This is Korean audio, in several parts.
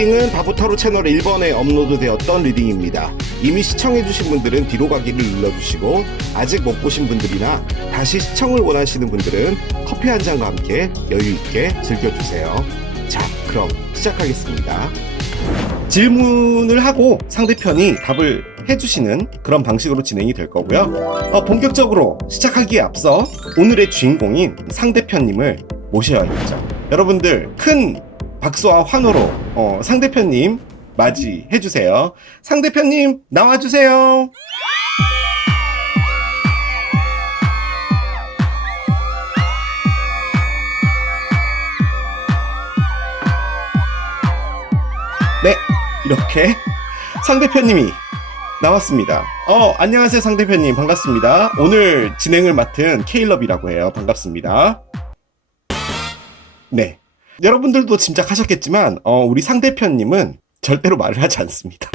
리딩은 바보타로 채널 1번에 업로드되었던 리딩입니다. 이미 시청해주신 분들은 뒤로 가기를 눌러주시고, 아직 못 보신 분들이나 다시 시청을 원하시는 분들은 커피 한 잔과 함께 여유있게 즐겨주세요. 자, 그럼 시작하겠습니다. 질문을 하고 상대편이 답을 해주시는 그런 방식으로 진행이 될 거고요. 본격적으로 시작하기에 앞서 오늘의 주인공인 상대편님을 모셔야겠죠. 여러분들 큰 박수와 환호로 상대편님 맞이해주세요. 상대편님 나와주세요. 네, 이렇게 상대편님이 나왔습니다. 안녕하세요 상대편님, 반갑습니다. 오늘 진행을 맡은 케일럽이라고 해요. 반갑습니다. 네, 여러분들도 짐작하셨겠지만 우리 상대편님은 절대로 말을 하지 않습니다.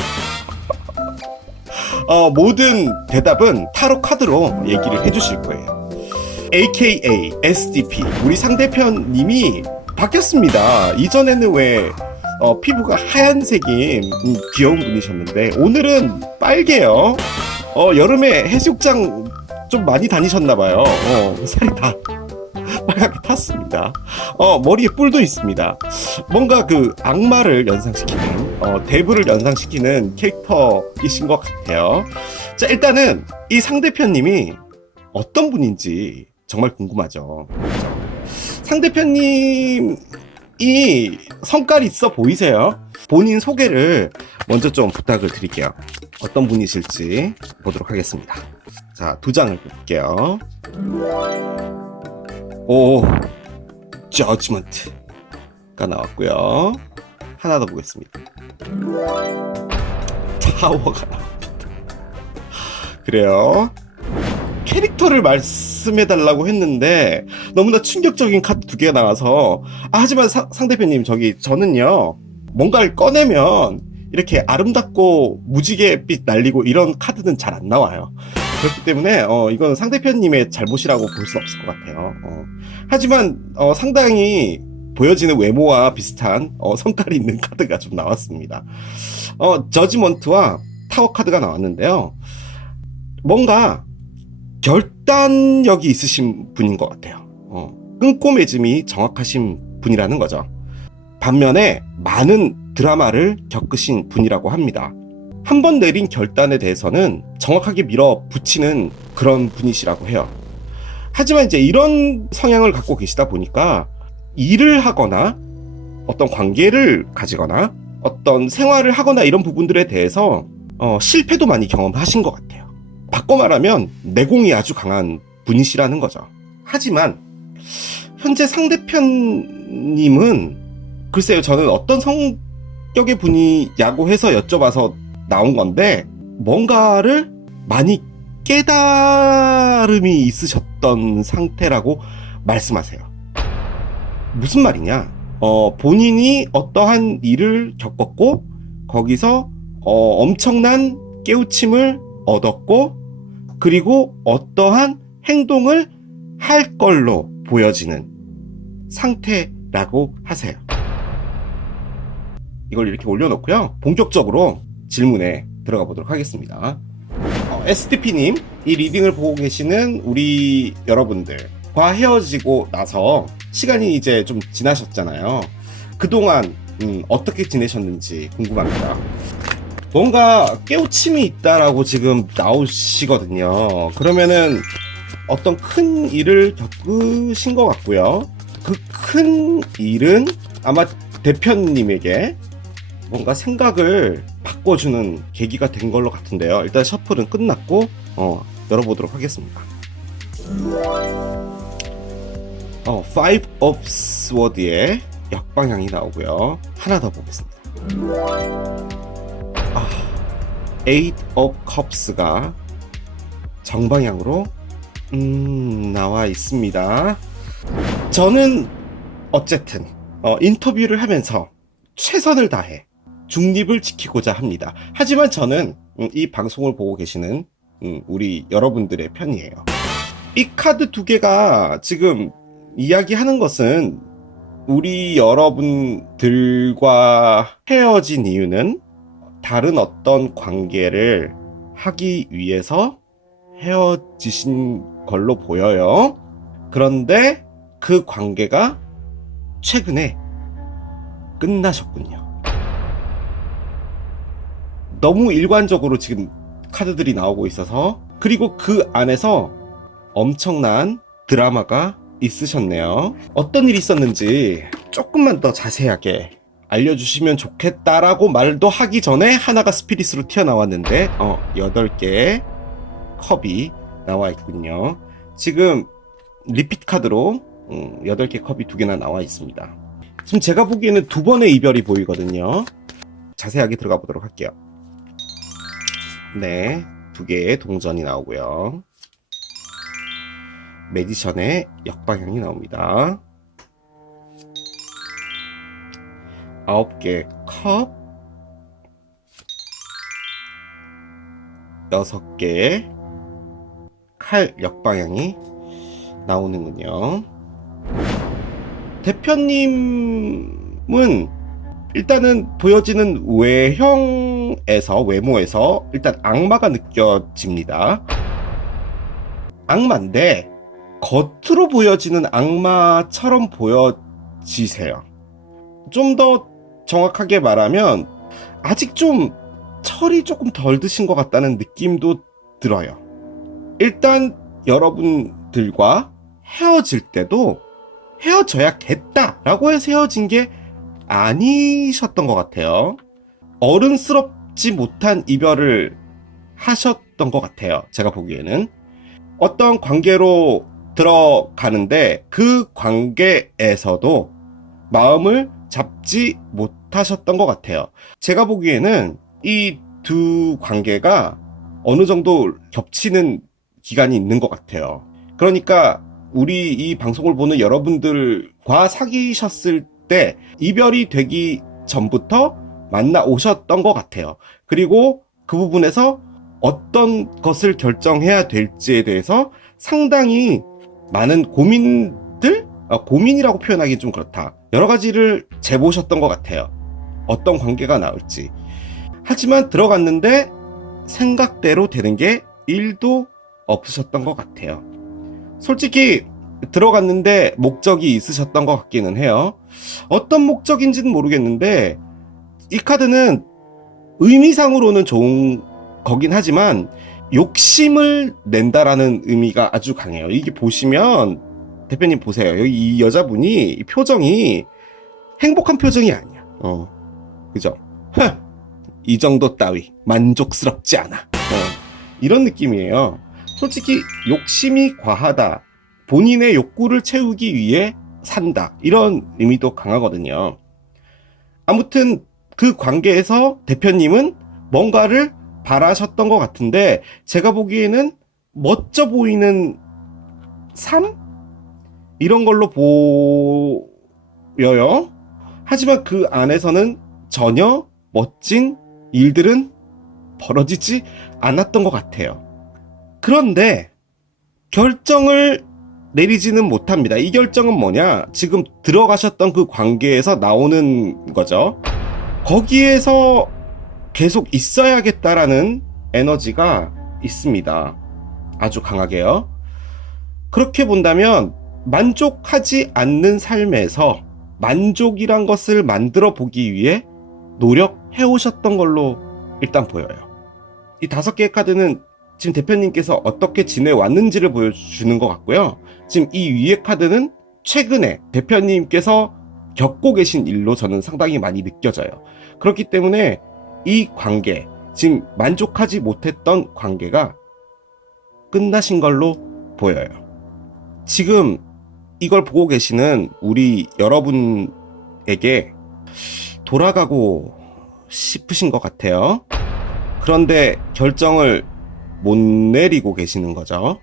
모든 대답은 타로 카드로 얘기를 해주실 거예요. AKA SDP, 우리 상대편님이 바뀌었습니다. 이전에는 왜 피부가 하얀색인 귀여운 분이셨는데 오늘은 빨개요. 여름에 해수욕장 좀 많이 다니셨나봐요. 살이 다 빨갛게 탔습니다. 머리에 뿔도 있습니다. 뭔가 그 악마를 연상시키는, 데브를 연상시키는 캐릭터이신 것 같아요. 자, 일단은 이 상대편님이 어떤 분인지 정말 궁금하죠. 상대편님이 성깔이 있어 보이세요? 본인 소개를 먼저 좀 부탁을 드릴게요. 어떤 분이실지 보도록 하겠습니다. 자, 두 장을 볼게요. 오, 저지먼트가 나왔고요. 하나 더 보겠습니다. 타워가 나옵니다. 그래요. 캐릭터를 말씀해달라고 했는데 너무나 충격적인 카드 두 개가 나와서 하지만 상대편님, 저는요 뭔가를 꺼내면 이렇게 아름답고 무지개빛 날리고 이런 카드는 잘 안 나와요. 그렇기 때문에 이건 상대편님의 잘못이라고 볼 수 없을 것 같아요. 하지만 상당히 보여지는 외모와 비슷한 성깔이 있는 카드가 좀 나왔습니다. 저지먼트와 타워 카드가 나왔는데요. 뭔가 결단력이 있으신 분인 것 같아요. 끈꼬매짐이 정확하신 분이라는 거죠. 반면에 많은 드라마를 겪으신 분이라고 합니다. 한 번 내린 결단에 대해서는 정확하게 밀어붙이는 그런 분이시라고 해요. 하지만 이제 이런 성향을 갖고 계시다 보니까 일을 하거나 어떤 관계를 가지거나 어떤 생활을 하거나 이런 부분들에 대해서 실패도 많이 경험하신 것 같아요. 바꿔 말하면 내공이 아주 강한 분이시라는 거죠. 하지만 현재 상대편님은 글쎄요, 저는 어떤 성격의 분이냐고 해서 여쭤봐서 나온 건데 뭔가를 많이 깨달음이 있으셨던 상태라고 말씀하세요. 무슨 말이냐? 본인이 어떠한 일을 겪었고 거기서 엄청난 깨우침을 얻었고 그리고 어떠한 행동을 할 걸로 보여지는 상태라고 하세요. 이걸 이렇게 올려놓고요. 본격적으로 질문에 들어가 보도록 하겠습니다. SDP님, 이 리딩을 보고 계시는 우리 여러분들과 헤어지고 나서 시간이 이제 좀 지나셨잖아요. 그동안 어떻게 지내셨는지 궁금합니다. 뭔가 깨우침이 있다라고 지금 나오시거든요. 그러면은 어떤 큰 일을 겪으신 것 같고요. 그 큰 일은 아마 대표님에게 뭔가 생각을 바꿔주는 계기가 된 걸로 같은데요. 일단 셔플은 끝났고 열어보도록 하겠습니다. Five of Swords의 역방향이 나오고요. 하나 더 보겠습니다. Eight of Cups가 정방향으로 나와 있습니다. 저는 어쨌든 인터뷰를 하면서 최선을 다해 중립을 지키고자 합니다. 하지만 저는 이 방송을 보고 계시는 우리 여러분들의 편이에요. 이 카드 두 개가 지금 이야기하는 것은 우리 여러분들과 헤어진 이유는 다른 어떤 관계를 하기 위해서 헤어지신 걸로 보여요. 그런데 그 관계가 최근에 끝나셨군요. 너무 일관적으로 지금 카드들이 나오고 있어서, 그리고 그 안에서 엄청난 드라마가 있으셨네요. 어떤 일이 있었는지 조금만 더 자세하게 알려주시면 좋겠다라고 말도 하기 전에 하나가 스피릿으로 튀어나왔는데 8개의 컵이 나와 있군요. 지금 리피트 카드로 8개 컵이 2개나 나와 있습니다. 지금 제가 보기에는 2번의 이별이 보이거든요. 자세하게 들어가 보도록 할게요. 네, 2개의 동전이 나오고요. 매지션의 역방향이 나옵니다. 9개의 컵, 6개의 칼 역방향이 나오는군요. 대표님은 일단은 보여지는 외모에서 일단 악마가 느껴집니다. 악마인데 겉으로 보여지는 악마처럼 보여지세요. 좀 더 정확하게 말하면 아직 좀 철이 조금 덜 드신 것 같다는 느낌도 들어요. 일단 여러분들과 헤어질 때도 헤어져야겠다라고 해서 헤어진 게 아니셨던 것 같아요. 어른스럽지 못한 이별을 하셨던 것 같아요. 제가 보기에는 어떤 관계로 들어가는데 그 관계에서도 마음을 잡지 못하셨던 것 같아요. 제가 보기에는 이 두 관계가 어느 정도 겹치는 기간이 있는 것 같아요. 그러니까 우리 이 방송을 보는 여러분들과 사귀셨을 때 이별이 되기 전부터 만나 오셨던 것 같아요. 그리고 그 부분에서 어떤 것을 결정해야 될지에 대해서 상당히 많은 고민이라고 표현하기 좀 그렇다. 여러 가지를 재보셨던 것 같아요. 어떤 관계가 나올지. 하지만 들어갔는데 생각대로 되는 게 1도 없으셨던 것 같아요. 솔직히 들어갔는데 목적이 있으셨던 것 같기는 해요. 어떤 목적인지는 모르겠는데 이 카드는 의미상으로는 좋은 거긴 하지만 욕심을 낸다라는 의미가 아주 강해요. 이게 보시면 대표님 보세요. 여기 이 여자분이 표정이 행복한 표정이 아니야. 그죠? 이 정도 따위 만족스럽지 않아. 이런 느낌이에요. 솔직히 욕심이 과하다. 본인의 욕구를 채우기 위해 산다. 이런 의미도 강하거든요. 아무튼 그 관계에서 대표님은 뭔가를 바라셨던 것 같은데 제가 보기에는 멋져 보이는 삶? 이런 걸로 보여요. 하지만 그 안에서는 전혀 멋진 일들은 벌어지지 않았던 것 같아요. 그런데 결정을 내리지는 못합니다. 이 결정은 뭐냐? 지금 들어가셨던 그 관계에서 나오는 거죠. 거기에서 계속 있어야겠다라는 에너지가 있습니다. 아주 강하게요. 그렇게 본다면 만족하지 않는 삶에서 만족이란 것을 만들어 보기 위해 노력해 오셨던 걸로 일단 보여요. 이 5개의 카드는 지금 대표님께서 어떻게 지내왔는지를 보여주는 것 같고요. 지금 이 위의 카드는 최근에 대표님께서 겪고 계신 일로 저는 상당히 많이 느껴져요. 그렇기 때문에 이 관계, 지금 만족하지 못했던 관계가 끝나신 걸로 보여요. 지금 이걸 보고 계시는 우리 여러분에게 돌아가고 싶으신 것 같아요. 그런데 결정을 못 내리고 계시는 거죠.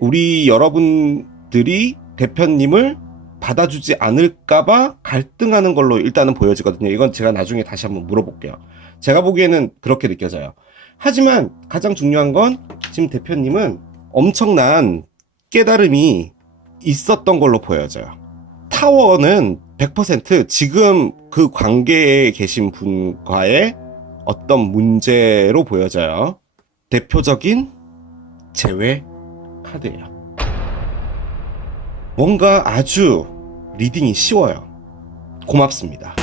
우리 여러분들이 대표님을 받아주지 않을까봐 갈등하는 걸로 일단은 보여지거든요. 이건 제가 나중에 다시 한번 물어볼게요. 제가 보기에는 그렇게 느껴져요. 하지만 가장 중요한 건 지금 대표님은 엄청난 깨달음이 있었던 걸로 보여져요. 타워는 100% 지금 그 관계에 계신 분과의 어떤 문제로 보여져요. 대표적인 제외 카드예요. 뭔가 아주 리딩이 쉬워요. 고맙습니다.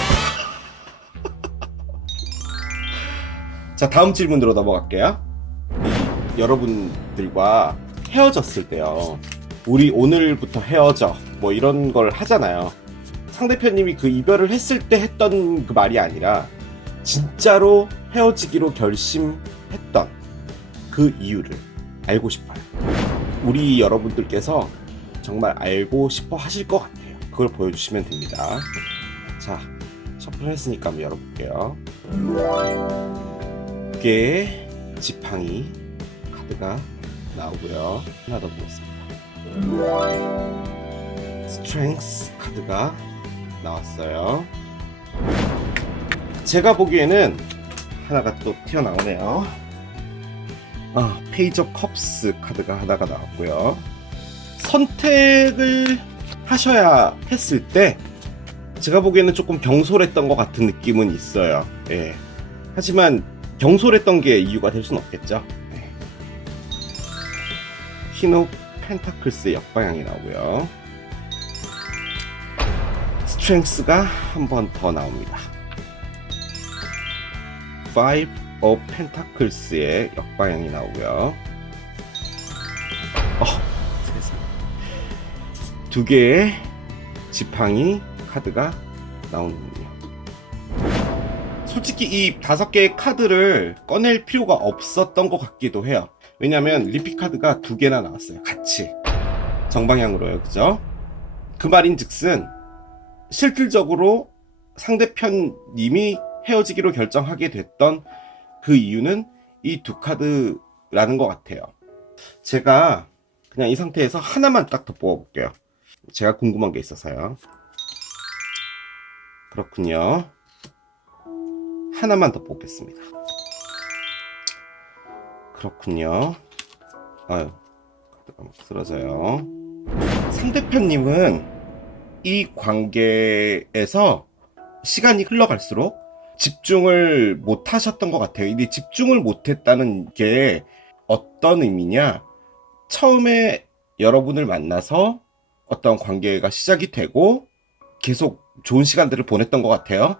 자, 다음 질문으로 넘어갈게요. 여러분들과 헤어졌을 때요, 우리 오늘부터 헤어져 뭐 이런 걸 하잖아요. 상대편님이 그 이별을 했을 때 했던 그 말이 아니라 진짜로 헤어지기로 결심했던 그 이유를 알고 싶어요. 우리 여러분들께서 정말 알고 싶어 하실 것 같아요. 그걸 보여주시면 됩니다. 자, 셔플을 했으니까 한번 열어볼게요. 두 개의 지팡이 카드가 나오고요. 하나 더 보겠습니다. 스트렝스 카드가 나왔어요. 제가 보기에는 하나가 또 튀어나오네요. 페이지 오브 컵스 카드가 하나가 나왔고요. 선택을 하셔야 했을 때 제가 보기에는 조금 경솔했던 것 같은 느낌은 있어요. 예. 하지만 경솔했던 게 이유가 될 수는 없겠죠. 예. 퀸 오브 펜타클스의 역방향이 나오고요. 스트렝스가 한 번 더 나옵니다. 5 오브 펜타클스의 역방향이 나오고요. 세상에. 두 개의 지팡이 카드가 나오는군요. 솔직히 이 5개의 카드를 꺼낼 필요가 없었던 것 같기도 해요. 왜냐면 리피 카드가 2개나 나왔어요. 같이 정방향으로요. 그죠? 그 말인즉슨 실질적으로 상대편님이 헤어지기로 결정하게 됐던 그 이유는 이 2 카드라는 것 같아요. 제가 그냥 이 상태에서 하나만 딱 더 뽑아볼게요. 제가 궁금한 게 있어서요. 그렇군요. 하나만 더 뽑겠습니다. 그렇군요. 아유, 카드가 막 쓰러져요. 상대편님은 이 관계에서 시간이 흘러갈수록 집중을 못 하셨던 것 같아요. 이 집중을 못 했다는 게 어떤 의미냐? 처음에 여러분을 만나서 어떤 관계가 시작이 되고 계속 좋은 시간들을 보냈던 것 같아요.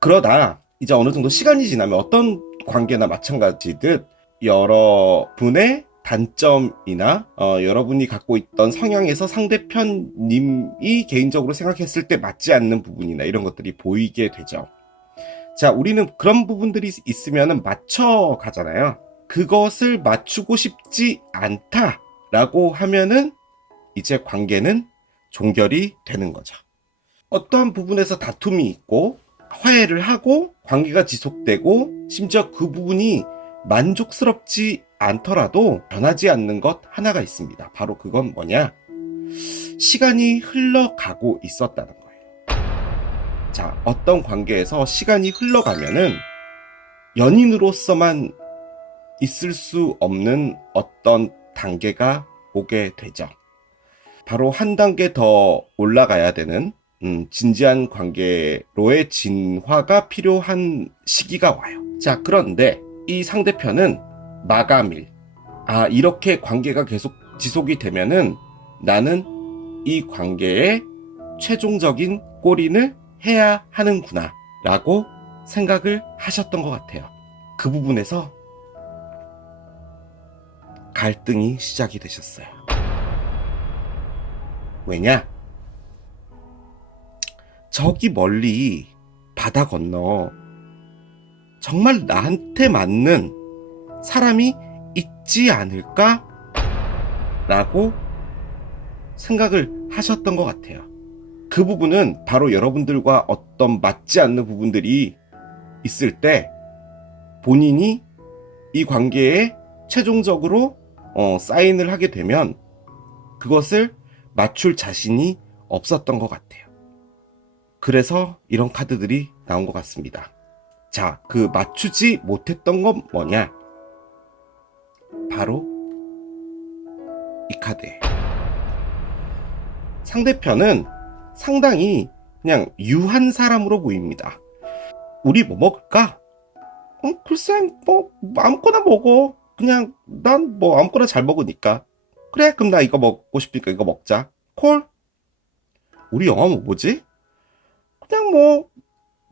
그러다 이제 어느 정도 시간이 지나면 어떤 관계나 마찬가지듯 여러분의 단점이나 여러분이 갖고 있던 성향에서 상대편님이 개인적으로 생각했을 때 맞지 않는 부분이나 이런 것들이 보이게 되죠. 자, 우리는 그런 부분들이 있으면 맞춰 가잖아요. 그것을 맞추고 싶지 않다라고 하면은 이제 관계는 종결이 되는 거죠. 어떠한 부분에서 다툼이 있고 화해를 하고 관계가 지속되고 심지어 그 부분이 만족스럽지 않더라도 변하지 않는 것 하나가 있습니다. 바로 그건 뭐냐? 시간이 흘러가고 있었다는 거예요. 자, 어떤 관계에서 시간이 흘러가면은 연인으로서만 있을 수 없는 어떤 단계가 오게 되죠. 바로 한 단계 더 올라가야 되는 진지한 관계로의 진화가 필요한 시기가 와요. 자, 그런데 이 상대편은 마감일, 이렇게 관계가 계속 지속이 되면은 나는 이 관계에 최종적인 골인을 해야 하는구나 라고 생각을 하셨던 것 같아요. 그 부분에서 갈등이 시작이 되셨어요. 왜냐? 저기 멀리 바다 건너 정말 나한테 맞는 사람이 있지 않을까? 라고 생각을 하셨던 것 같아요. 그 부분은 바로 여러분들과 어떤 맞지 않는 부분들이 있을 때 본인이 이 관계에 최종적으로 사인을 하게 되면 그것을 맞출 자신이 없었던 것 같아요. 그래서 이런 카드들이 나온 것 같습니다. 자, 그 맞추지 못했던 건 뭐냐? 바로 이 카드예요. 상대편은 상당히 그냥 유한 사람으로 보입니다. 우리 뭐 먹을까? 글쎄 뭐 아무거나 먹어. 그냥 난 뭐 아무거나 잘 먹으니까. 그래 그럼 나 이거 먹고 싶으니까 이거 먹자. 콜? 우리 영화 뭐 보지? 그냥 뭐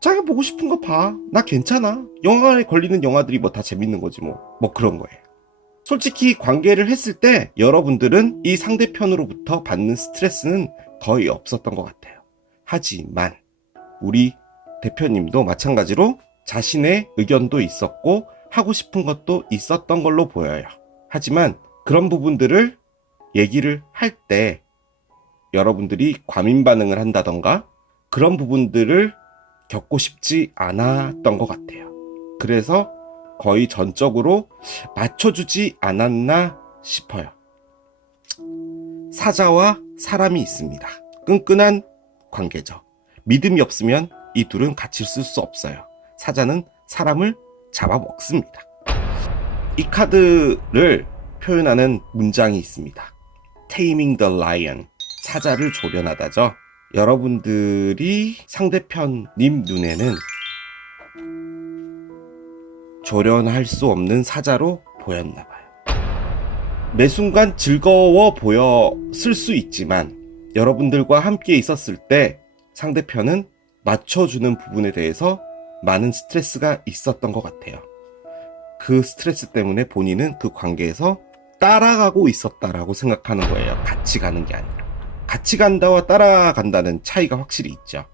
자기가 보고 싶은 거 봐. 나 괜찮아. 영화에 걸리는 영화들이 뭐 다 재밌는 거지 뭐. 뭐 그런 거예요. 솔직히 관계를 했을 때 여러분들은 이 상대편으로부터 받는 스트레스는 거의 없었던 것 같아요. 하지만 우리 대표님도 마찬가지로 자신의 의견도 있었고 하고 싶은 것도 있었던 걸로 보여요. 하지만 그런 부분들을 얘기를 할 때 여러분들이 과민 반응을 한다던가 그런 부분들을 겪고 싶지 않았던 것 같아요. 그래서 거의 전적으로 맞춰주지 않았나 싶어요. 사자와 사람이 있습니다. 끈끈한 관계죠. 믿음이 없으면 이 둘은 같이 있을 수 없어요. 사자는 사람을 잡아먹습니다. 이 카드를 표현하는 문장이 있습니다. Taming the lion. 사자를 조련하다죠. 여러분들이 상대편님 눈에는 조련할 수 없는 사자로 보였나봐요. 매 순간 즐거워 보였을 수 있지만 여러분들과 함께 있었을 때 상대편은 맞춰주는 부분에 대해서 많은 스트레스가 있었던 것 같아요. 그 스트레스 때문에 본인은 그 관계에서 따라가고 있었다라고 생각하는 거예요. 같이 가는 게 아니라. 같이 간다와 따라간다는 차이가 확실히 있죠.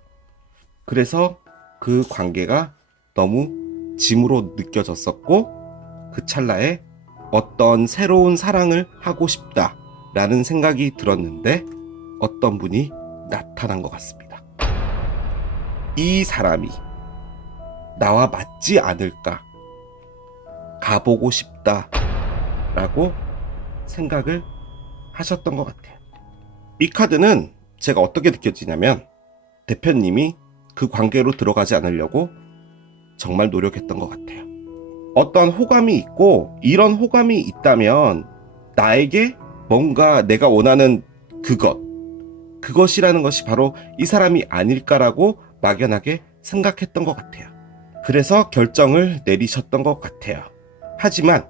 그래서 그 관계가 너무 짐으로 느껴졌었고 그 찰나에 어떤 새로운 사랑을 하고 싶다라는 생각이 들었는데 어떤 분이 나타난 것 같습니다. 이 사람이 나와 맞지 않을까? 가보고 싶다라고 생각을 하셨던 것 같아요. 이 카드는 제가 어떻게 느껴지냐면 대표님이 그 관계로 들어가지 않으려고 정말 노력했던 것 같아요. 어떤 호감이 있고 이런 호감이 있다면 나에게 뭔가 내가 원하는 그것이라는 것이 바로 이 사람이 아닐까라고 막연하게 생각했던 것 같아요. 그래서 결정을 내리셨던 것 같아요. 하지만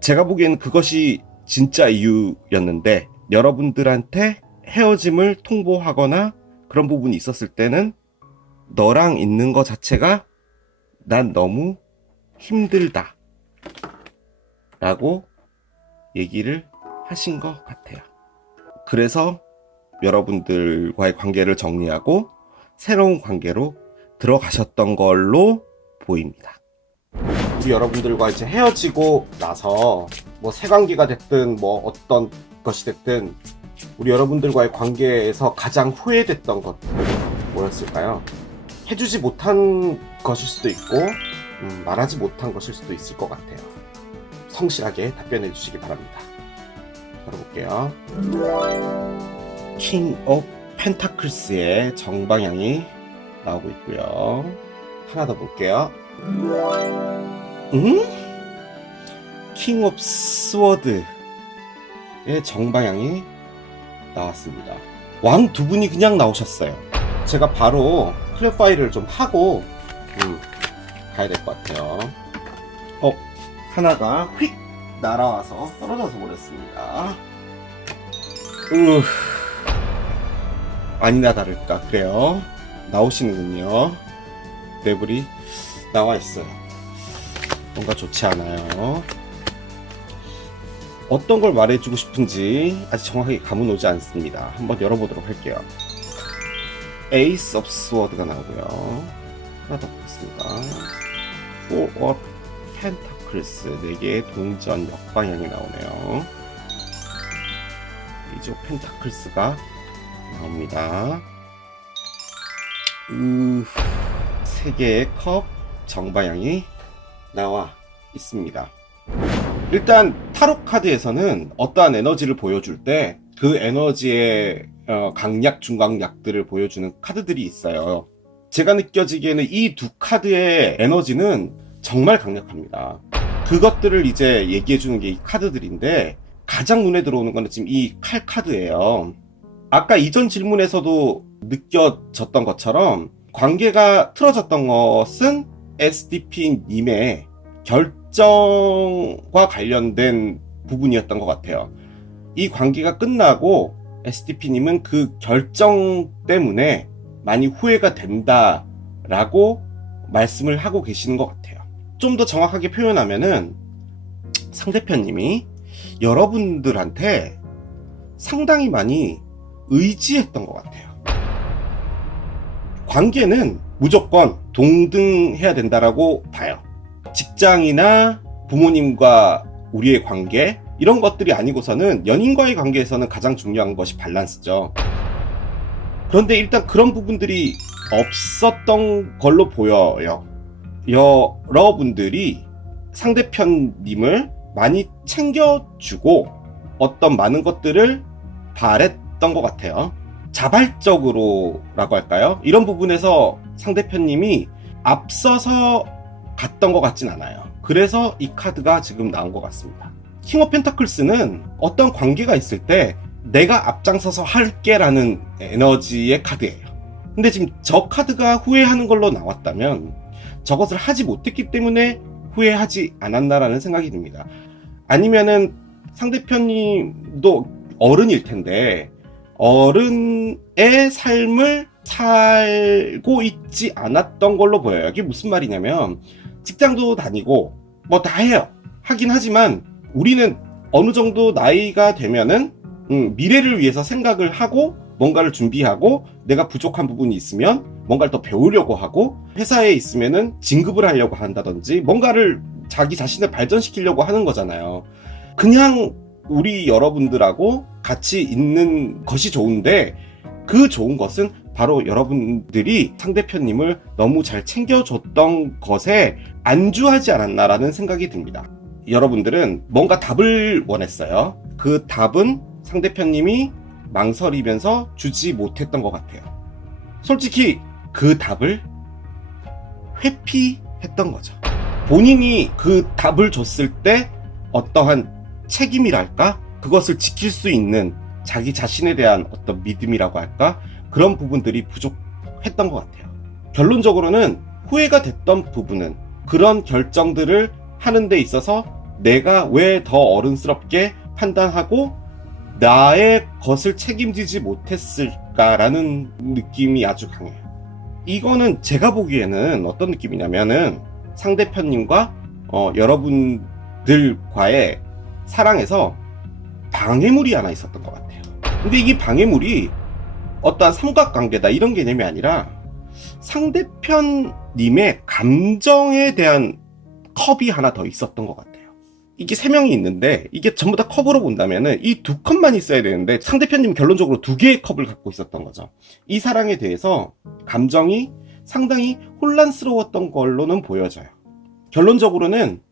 제가 보기에는 그것이 진짜 이유였는데 여러분들한테 헤어짐을 통보하거나 그런 부분이 있었을 때는 너랑 있는 것 자체가 난 너무 힘들다 라고 얘기를 하신 것 같아요. 그래서 여러분들과의 관계를 정리하고 새로운 관계로 들어가셨던 걸로 보입니다. 우리 여러분들과 이제 헤어지고 나서 뭐 새 관계가 됐든 뭐 어떤 것이 됐든 우리 여러분들과의 관계에서 가장 후회됐던 것 뭐였을까요? 해주지 못한 것일 수도 있고 말하지 못한 것일 수도 있을 것 같아요. 성실하게 답변해 주시기 바랍니다. 열어볼게요. 킹 오브 펜타클스의 정방향이 나오고 있고요. 하나 더 볼게요. 킹 오브 스워드의 정방향이 나왔습니다. 왕 두 분이 그냥 나오셨어요. 제가 바로 클랩 파일을 좀 하고 가야 될 것 같아요. 하나가 휙 날아와서 떨어져서 버렸습니다. 아니나 다를까 그래요. 나오시는군요. 네블이 나와 있어요. 뭔가 좋지 않아요. 어떤 걸 말해주고 싶은지 아직 정확하게 감은 오지 않습니다. 한번 열어보도록 할게요. 에이스 오브 스워드가 나오고요. 하나 더 보겠습니다. 포 오브 펜타클스 4개의 동전 역방향이 나오네요. 이제 펜타클스가 나옵니다. 3개의 컵 정방향이 나와 있습니다. 일단 타로 카드에서는 어떠한 에너지를 보여줄 때 그 에너지의 강약, 중강약들을 보여주는 카드들이 있어요. 제가 느껴지기에는 이 두 카드의 에너지는 정말 강력합니다. 그것들을 이제 얘기해주는 게 이 카드들인데 가장 눈에 들어오는 거는 지금 이 칼 카드예요. 아까 이전 질문에서도 느껴졌던 것처럼 관계가 틀어졌던 것은 SDP님의 결정과 관련된 부분이었던 것 같아요. 이 관계가 끝나고 SDP님은 그 결정 때문에 많이 후회가 된다라고 말씀을 하고 계시는 것 같아요. 좀 더 정확하게 표현하면은 상대편님이 여러분들한테 상당히 많이 의지했던 것 같아요. 관계는 무조건 동등해야 된다라고 봐요. 직장이나 부모님과 우리의 관계 이런 것들이 아니고서는 연인과의 관계에서는 가장 중요한 것이 밸런스죠. 그런데 일단 그런 부분들이 없었던 걸로 보여요. 여러분들이 상대편님을 많이 챙겨주고 어떤 많은 것들을 바랬던 것 같아요. 자발적으로라고 할까요? 이런 부분에서 상대편님이 앞서서 갔던 것 같진 않아요. 그래서 이 카드가 지금 나온 것 같습니다. 킹 오브 펜타클스는 어떤 관계가 있을 때 내가 앞장서서 할게 라는 에너지의 카드예요. 근데 지금 저 카드가 후회하는 걸로 나왔다면 저것을 하지 못했기 때문에 후회하지 않았나라는 생각이 듭니다. 아니면은 상대편님도 어른일 텐데 어른의 삶을 살고 있지 않았던 걸로 보여요. 이게 무슨 말이냐면 직장도 다니고 뭐 다 해요. 하긴 하지만 우리는 어느 정도 나이가 되면은 미래를 위해서 생각을 하고 뭔가를 준비하고 내가 부족한 부분이 있으면 뭔가를 더 배우려고 하고 회사에 있으면은 진급을 하려고 한다든지 뭔가를 자기 자신을 발전시키려고 하는 거잖아요. 그냥 우리 여러분들하고 같이 있는 것이 좋은데 그 좋은 것은 바로 여러분들이 상대편님을 너무 잘 챙겨줬던 것에 안주하지 않았나라는 생각이 듭니다. 여러분들은 뭔가 답을 원했어요. 그 답은 상대편님이 망설이면서 주지 못했던 것 같아요. 솔직히 그 답을 회피했던 거죠. 본인이 그 답을 줬을 때 어떠한 책임이랄까? 그것을 지킬 수 있는 자기 자신에 대한 어떤 믿음이라고 할까? 그런 부분들이 부족했던 것 같아요. 결론적으로는 후회가 됐던 부분은 그런 결정들을 하는 데 있어서 내가 왜 더 어른스럽게 판단하고 나의 것을 책임지지 못했을까라는 느낌이 아주 강해요. 이거는 제가 보기에는 어떤 느낌이냐면은 상대편님과 여러분들과의 사랑에서 방해물이 하나 있었던 것 같아요. 근데 이게 방해물이 어떠한 삼각관계다 이런 개념이 아니라 상대편님의 감정에 대한 컵이 하나 더 있었던 것 같아요. 이게 3명이 있는데 이게 전부 다 컵으로 본다면은 이 2컵만 있어야 되는데 상대편님 결론적으로 2개의 컵을 갖고 있었던 거죠. 이 사랑에 대해서 감정이 상당히 혼란스러웠던 걸로는 보여져요. 결론적으로는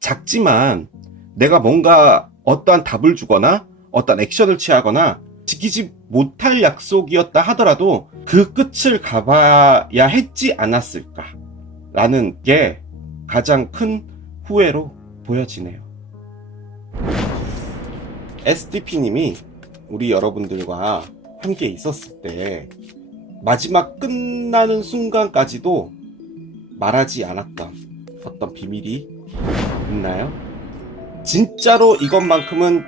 작지만 내가 뭔가 어떠한 답을 주거나 어떠한 액션을 취하거나 지키지 못할 약속이었다 하더라도 그 끝을 가봐야 했지 않았을까 라는 게 가장 큰 후회로 보여지네요. SDP님이 우리 여러분들과 함께 있었을 때 마지막 끝나는 순간까지도 말하지 않았던 어떤 비밀이 있나요? 진짜로 이것만큼은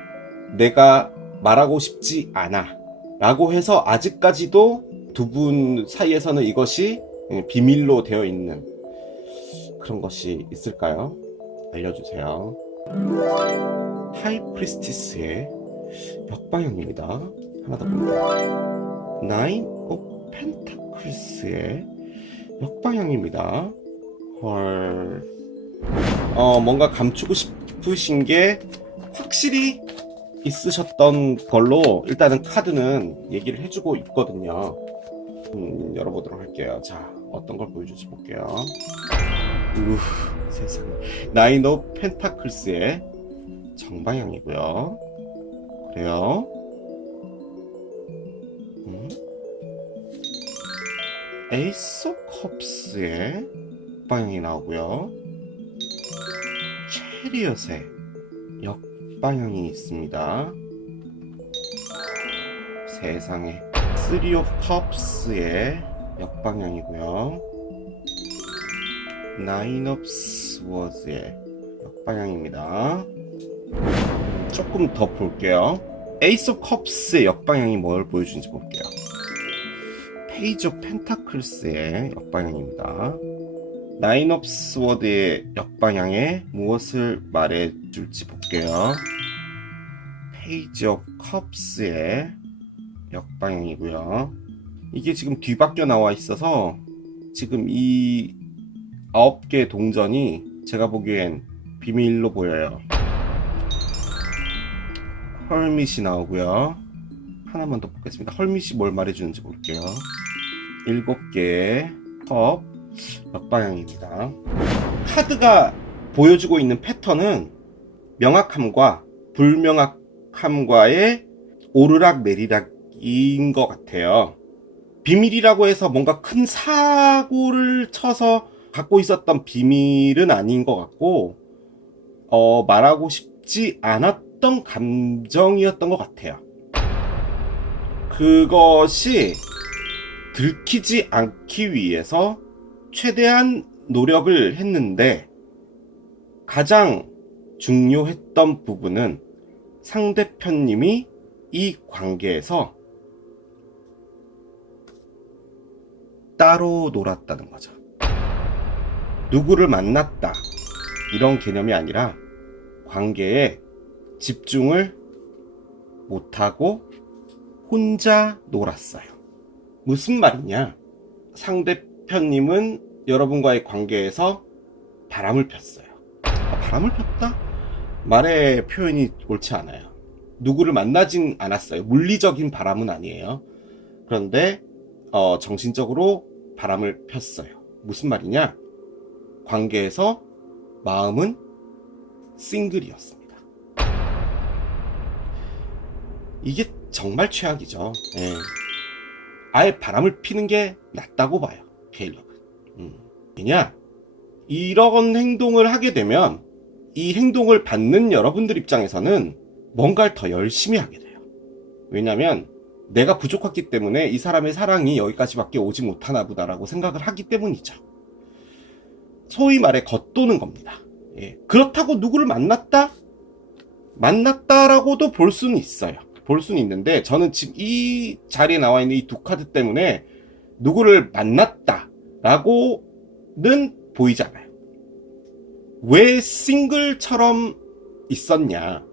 내가 말하고 싶지 않아 라고 해서 아직까지도 두 분 사이에서는 이것이 비밀로 되어 있는 그런 것이 있을까요? 알려주세요. 하이프리스티스의 역방향입니다. 하나 더 봅니다. 나인 오브 펜타클스의 역방향입니다. 헐. 뭔가 감추고 싶으신 게 확실히 있으셨던 걸로 일단은 카드는 얘기를 해주고 있거든요. 열어보도록 할게요. 자, 어떤 걸 보여줄지 볼게요. 세상에. 나인 오브 펜타클스의 정방향이고요. 그래요. 에이스 오브 컵스의 방향이 나오고요. 체리엇의 역방향이 있습니다. 세상에. 쓰리 오브 컵스의 역방향이고요. 나인 오브 스워즈의 역방향입니다. 조금 더 볼게요. 에이스 오브 컵스의 역방향이 뭘 보여주는지 볼게요. 페이지 오브 펜타클스의 역방향입니다. 나인 오브 스워드의 역방향에 무엇을 말해줄지 볼게요. 페이지 오브 컵스의 역방향이고요. 이게 지금 뒤바뀌어 나와 있어서 지금 이 9개의 동전이 제가 보기엔 비밀로 보여요. 헐밋이 나오고요. 하나만 더 보겠습니다. 헐밋이 뭘 말해주는지 볼게요. 7개의 컵 역방향입니다. 카드가 보여주고 있는 패턴은 명확함과 불명확함과의 오르락 내리락인 것 같아요. 비밀이라고 해서 뭔가 큰 사고를 쳐서 갖고 있었던 비밀은 아닌 것 같고, 말하고 싶지 않았던 감정이었던 것 같아요. 그것이 들키지 않기 위해서 최대한 노력을 했는데, 가장 중요했던 부분은 상대편님이 이 관계에서 따로 놀았다는 거죠. 누구를 만났다 이런 개념이 아니라 관계에 집중을 못하고 혼자 놀았어요. 무슨 말이냐? 상대편님은 여러분과의 관계에서 바람을 폈어요. 바람을 폈다? 말의 표현이 옳지 않아요. 누구를 만나진 않았어요. 물리적인 바람은 아니에요. 그런데 정신적으로 바람을 폈어요. 무슨 말이냐? 관계에서 마음은 싱글이었습니다. 이게 정말 최악이죠. 예. 아예 바람을 피는 게 낫다고 봐요. 게일럭은. 왜냐? 이런 행동을 하게 되면 이 행동을 받는 여러분들 입장에서는 뭔가를 더 열심히 하게 돼요. 왜냐면 내가 부족했기 때문에 이 사람의 사랑이 여기까지밖에 오지 못하나 보다라고 생각을 하기 때문이죠. 소위 말해 겉도는 겁니다. 예. 그렇다고 누구를 만났다라고도 볼 수는 있어요. 볼 수는 있는데 저는 지금 이 자리에 나와 있는 이 두 카드 때문에 누구를 만났다라고는 보이지 않아요. 왜 싱글처럼 있었냐?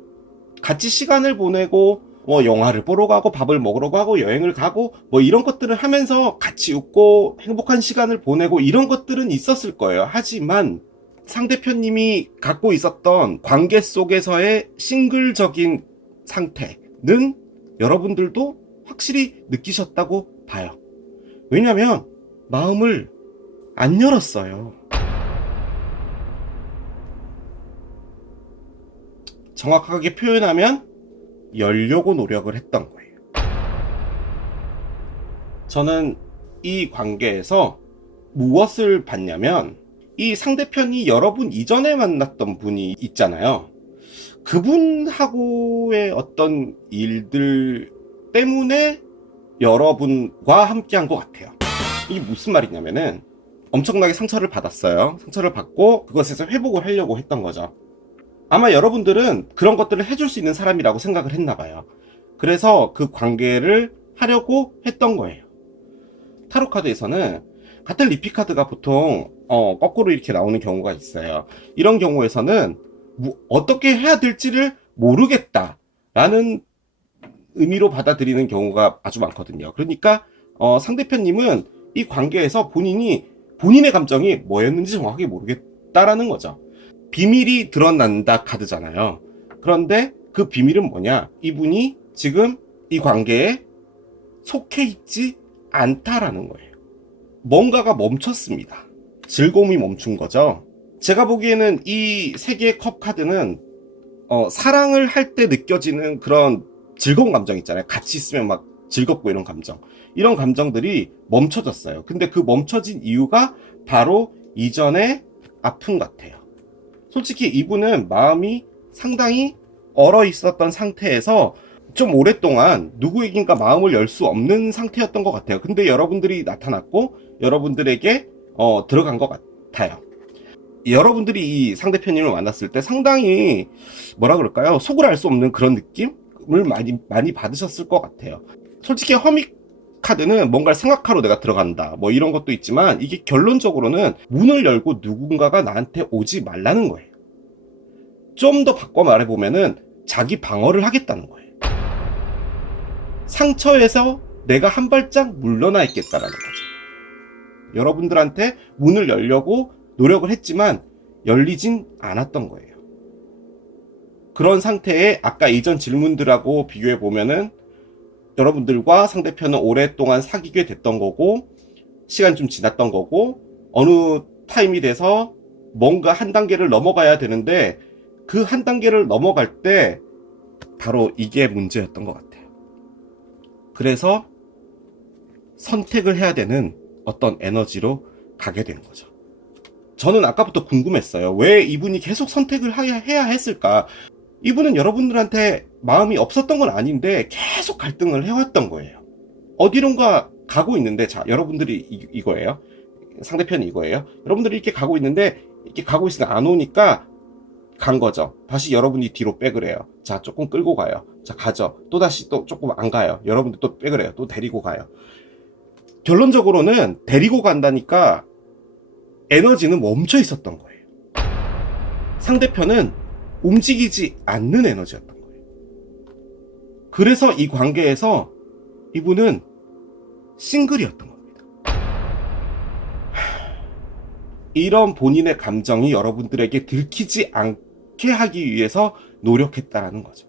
같이 시간을 보내고 영화를 보러 가고 밥을 먹으러 가고 여행을 가고 이런 것들을 하면서 같이 웃고 행복한 시간을 보내고 이런 것들은 있었을 거예요. 하지만 상대편님이 갖고 있었던 관계 속에서의 싱글적인 상태는 여러분들도 확실히 느끼셨다고 봐요. 왜냐면 마음을 안 열었어요. 정확하게 표현하면 열려고 노력을 했던 거예요. 저는 이 관계에서 무엇을 봤냐면 이 상대편이 여러분 이전에 만났던 분이 있잖아요. 그분하고의 어떤 일들 때문에 여러분과 함께한 것 같아요. 이게 무슨 말이냐면은 엄청나게 상처를 받았어요. 상처를 받고 그것에서 회복을 하려고 했던 거죠. 아마 여러분들은 그런 것들을 해줄 수 있는 사람이라고 생각을 했나 봐요. 그래서 그 관계를 하려고 했던 거예요. 타로 카드에서는 같은 리피 카드가 보통 거꾸로 이렇게 나오는 경우가 있어요. 이런 경우에서는 어떻게 해야 될지를 모르겠다라는 의미로 받아들이는 경우가 아주 많거든요. 그러니까 상대편님은 이 관계에서 본인의 감정이 뭐였는지 정확하게 모르겠다라는 거죠. 비밀이 드러난다 카드잖아요. 그런데 그 비밀은 뭐냐? 이분이 지금 이 관계에 속해 있지 않다라는 거예요. 뭔가가 멈췄습니다. 즐거움이 멈춘 거죠. 제가 보기에는 이 세 개의 컵 카드는 사랑을 할 때 느껴지는 그런 즐거운 감정 있잖아요. 같이 있으면 막 즐겁고 이런 감정. 이런 감정들이 멈춰졌어요. 근데 그 멈춰진 이유가 바로 이전의 아픔 같아요. 솔직히 이분은 마음이 상당히 얼어 있었던 상태에서 좀 오랫동안 누구에겐가 마음을 열 수 없는 상태였던 것 같아요. 근데 여러분들이 나타났고 여러분들에게 들어간 것 같아요. 여러분들이 이 상대편님을 만났을 때 상당히 뭐라 그럴까요? 속을 알 수 없는 그런 느낌을 많이 받으셨을 것 같아요. 솔직히 허미 카드는 뭔가를 생각하러 내가 들어간다 뭐 이런 것도 있지만, 이게 결론적으로는 문을 열고 누군가가 나한테 오지 말라는 거예요. 좀 더 바꿔 말해보면은 자기 방어를 하겠다는 거예요. 상처에서 내가 한 발짝 물러나 있겠다라는 거죠. 여러분들한테 문을 열려고 노력을 했지만 열리진 않았던 거예요. 그런 상태에 아까 이전 질문들하고 비교해 보면은 여러분들과 상대편은 오랫동안 사귀게 됐던 거고, 시간 좀 지났던 거고, 어느 타임이 돼서 뭔가 한 단계를 넘어가야 되는데 그 한 단계를 넘어갈 때 바로 이게 문제였던 것 같아요. 그래서 선택을 해야 되는 어떤 에너지로 가게 된 거죠. 저는 아까부터 궁금했어요. 왜 이분이 계속 선택을 해야 했을까? 이분은 여러분들한테 마음이 없었던 건 아닌데 계속 갈등을 해왔던 거예요. 어디론가 가고 있는데, 자, 여러분들이 이거예요. 상대편이 이거예요. 여러분들이 이렇게 가고 있는데 이렇게 가고 있으니까 안 오니까 간 거죠. 다시 여러분이 뒤로 백을 해요. 자, 조금 끌고 가요. 자, 가죠. 또 다시 또 조금 안 가요. 여러분들 또 백을 해요. 또 데리고 가요. 결론적으로는 데리고 간다니까 에너지는 멈춰 있었던 거예요. 상대편은 움직이지 않는 에너지였던 거예요. 그래서 이 관계에서 이분은 싱글이었던 겁니다. 이런 본인의 감정이 여러분들에게 들키지 않게 하기 위해서 노력했다라는 거죠.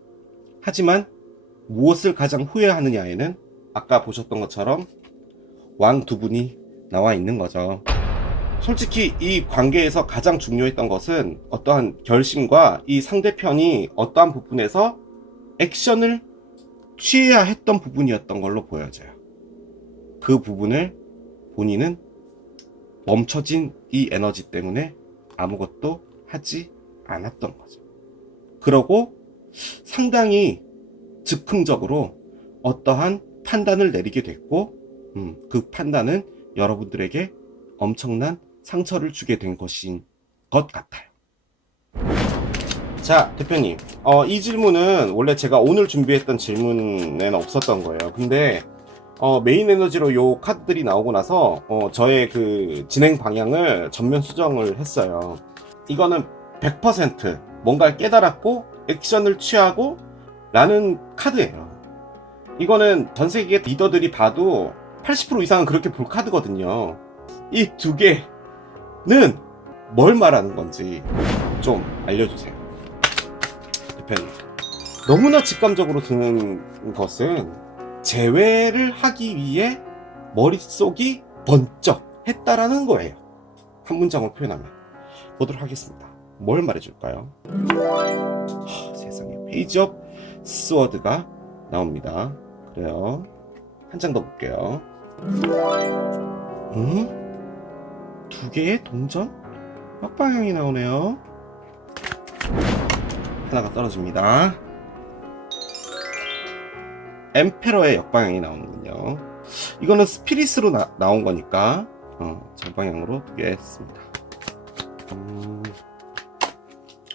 하지만 무엇을 가장 후회하느냐에는 아까 보셨던 것처럼 왕 두 분이 나와 있는 거죠. 솔직히 이 관계에서 가장 중요했던 것은 어떠한 결심과 이 상대편이 어떠한 부분에서 액션을 취해야 했던 부분이었던 걸로 보여져요. 그 부분을 본인은 멈춰진 이 에너지 때문에 아무것도 하지 않았던 거죠. 그러고 상당히 즉흥적으로 어떠한 판단을 내리게 됐고, 그 판단은 여러분들에게 엄청난 상처를 주게 된 것인 것 같아요. 자, 대표님, 이 질문은 원래 제가 오늘 준비했던 질문에는 없었던 거예요. 근데 메인 에너지로 요 카드들이 나오고 나서 저의 그 진행 방향을 전면 수정을 했어요. 이거는 100% 뭔가를 깨달았고 액션을 취하고 라는 카드예요. 이거는 전 세계 리더들이 봐도 80% 이상은 그렇게 볼 카드거든요. 이 두 개는 뭘 말하는 건지 좀 알려주세요, 대표님. 너무나 직감적으로 드는 것은 재회를 하기 위해 머릿속이 번쩍 했다라는 거예요. 한 문장으로 표현하면. 보도록 하겠습니다. 뭘 말해줄까요? 세상에, 페이지 업 스워드가 나옵니다. 그래요. 한 장 더 볼게요. 두 개의 동전? 역방향이 나오네요. 하나가 떨어집니다. 엠페러의 역방향이 나오는군요. 이거는 스피릿으로 나온 거니까 정방향으로 두 개 했습니다.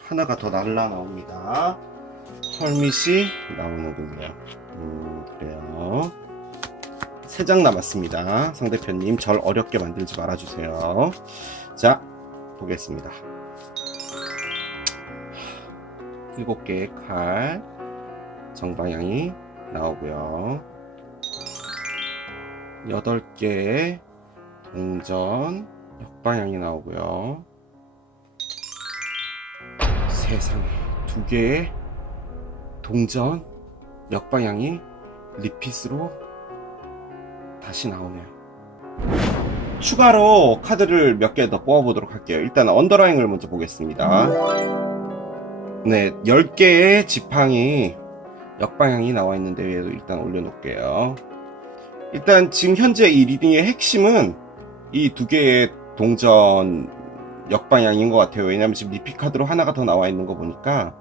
하나가 더 날라 나옵니다. 헐밋이 나오는군요. 그래요. 3장 남았습니다. 상대편님, 절 어렵게 만들지 말아주세요. 자, 보겠습니다. 7개의 칼 정방향이 나오고요. 8개의 동전 역방향이 나오고요. 세상에, 2개의 동전 역방향이 리핏으로 다시 나오네요. 추가로 카드를 몇 개 더 뽑아보도록 할게요. 일단 언더라인을 먼저 보겠습니다. 네, 10개의 지팡이 역방향이 나와 있는데 위에도 일단 올려놓을게요. 일단 지금 현재 이 리딩의 핵심은 이 2개의 동전 역방향인 것 같아요. 왜냐면 지금 리핏 카드로 하나가 더 나와 있는 거 보니까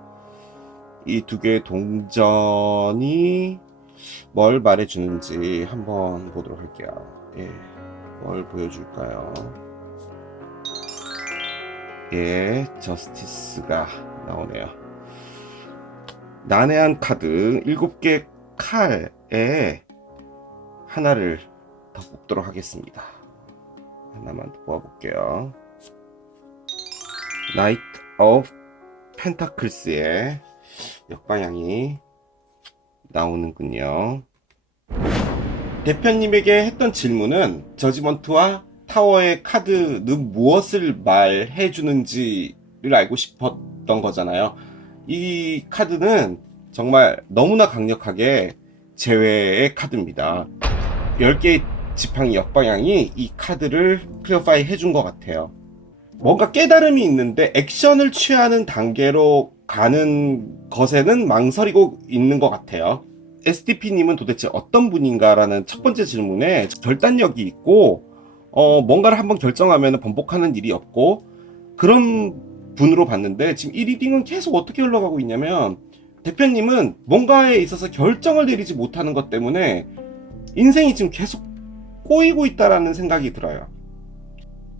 이 두 개의 동전이 뭘 말해주는지 한번 보도록 할게요. 예, 뭘 보여줄까요? 예, 저스티스가 나오네요. 난해한 카드 7개 칼에 하나를 더 뽑도록 하겠습니다. 하나만 더 뽑아볼게요. 나이트 오브 펜타클스의 역방향이 나오는군요. 대표님에게 했던 질문은 저지먼트와 타워의 카드는 무엇을 말해 주는지를 알고 싶었던 거잖아요. 이 카드는 정말 너무나 강력하게 제외의 카드입니다. 10개의 지팡이 역방향이 이 카드를 클리어파이 해준 것 같아요. 뭔가 깨달음이 있는데 액션을 취하는 단계로 가는 것에는 망설이고 있는 것 같아요. STP님은 도대체 어떤 분인가라는 첫 번째 질문에 결단력이 있고 뭔가를 한번 결정하면 번복하는 일이 없고 그런 분으로 봤는데 지금 이 리딩은 계속 어떻게 흘러가고 있냐면 대표님은 뭔가에 있어서 결정을 내리지 못하는 것 때문에 인생이 지금 계속 꼬이고 있다라는 생각이 들어요.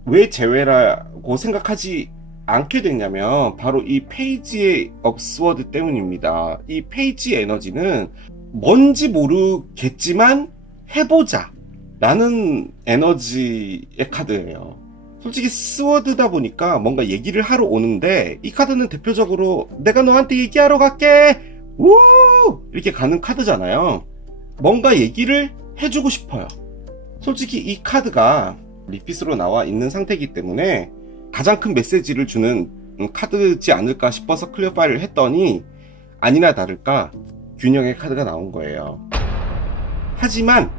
왜 제외라고 생각하지 않게 됐냐면 바로 이 페이지의 업스워드 때문입니다. 이 페이지 에너지는 뭔지 모르겠지만 해보자 라는 에너지의 카드예요. 솔직히 스워드다 보니까 뭔가 얘기를 하러 오는데 이 카드는 대표적으로 내가 너한테 얘기하러 갈게 우 이렇게 가는 카드잖아요. 뭔가 얘기를 해주고 싶어요. 솔직히 이 카드가 리피스로 나와 있는 상태이기 때문에 가장 큰 메시지를 주는 카드지 않을까 싶어서 클리어 파일을 했더니 아니나 다를까 균형의 카드가 나온 거예요. 하지만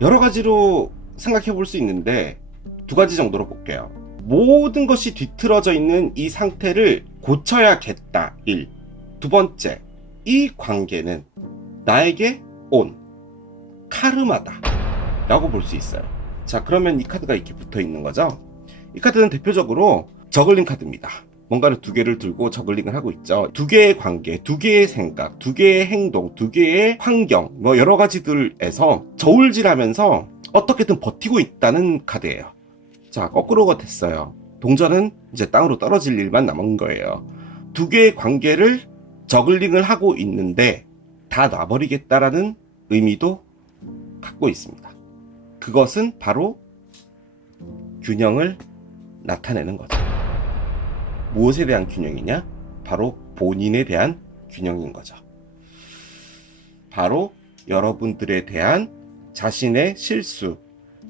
여러 가지로 생각해 볼 수 있는데 두 가지 정도로 볼게요. 모든 것이 뒤틀어져 있는 이 상태를 고쳐야겠다. 1. 두 번째, 이 관계는 나에게 온 카르마다 라고 볼 수 있어요. 자, 그러면 이 카드가 이렇게 붙어 있는 거죠. 이 카드는 대표적으로 저글링 카드입니다. 뭔가를 두 개를 들고 저글링을 하고 있죠. 두 개의 관계, 두 개의 생각, 두 개의 행동, 두 개의 환경, 뭐 여러 가지들에서 저울질하면서 어떻게든 버티고 있다는 카드예요. 자, 거꾸로가 됐어요. 동전은 이제 땅으로 떨어질 일만 남은 거예요. 두 개의 관계를 저글링을 하고 있는데 다 놔버리겠다라는 의미도 갖고 있습니다. 그것은 바로 균형을 나타내는 거죠. 무엇에 대한 균형이냐? 바로 본인에 대한 균형인 거죠. 바로 여러분들에 대한 자신의 실수,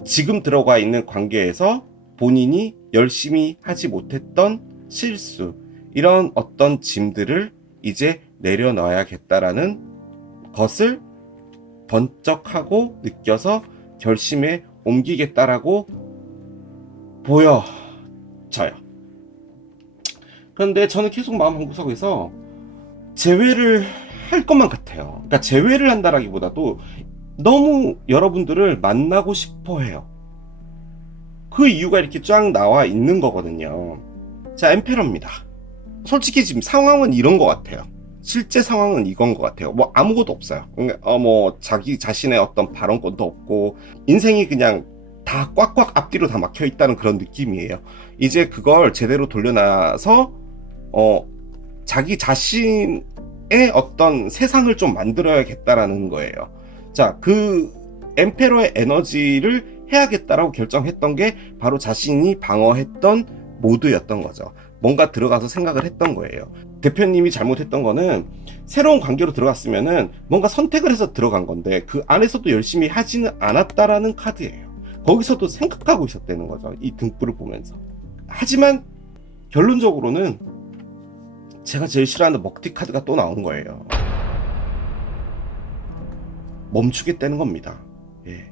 지금 들어가 있는 관계에서 본인이 열심히 하지 못했던 실수, 이런 어떤 짐들을 이제 내려놔야겠다라는 것을 번쩍하고 느껴서 결심에 옮기겠다라고 보여져요. 그런데 저는 계속 마음 한구석에서 제외를 할 것만 같아요. 그러니까 제외를 한다라기보다도 너무 여러분들을 만나고 싶어 해요. 그 이유가 이렇게 쫙 나와 있는 거거든요. 자, 엠페러입니다. 솔직히 지금 상황은 이런 것 같아요. 실제 상황은 이건 것 같아요. 뭐 아무것도 없어요. 뭐 자기 자신의 어떤 발언권도 없고 인생이 그냥 다 꽉꽉 앞뒤로 다 막혀 있다는 그런 느낌이에요. 이제 그걸 제대로 돌려놔서 자기 자신의 어떤 세상을 좀 만들어야겠다라는 거예요. 자, 그 엠페러의 에너지를 해야겠다라고 결정했던 게 바로 자신이 방어했던 모드였던 거죠. 뭔가 들어가서 생각을 했던 거예요. 대표님이 잘못했던 거는 새로운 관계로 들어갔으면은 뭔가 선택을 해서 들어간 건데 그 안에서도 열심히 하지는 않았다라는 카드예요. 거기서도 생각하고 있었다는 거죠. 이 등불을 보면서. 하지만 결론적으로는 제가 제일 싫어하는 먹튀 카드가 또 나온 거예요. 멈추겠다는 겁니다. 예,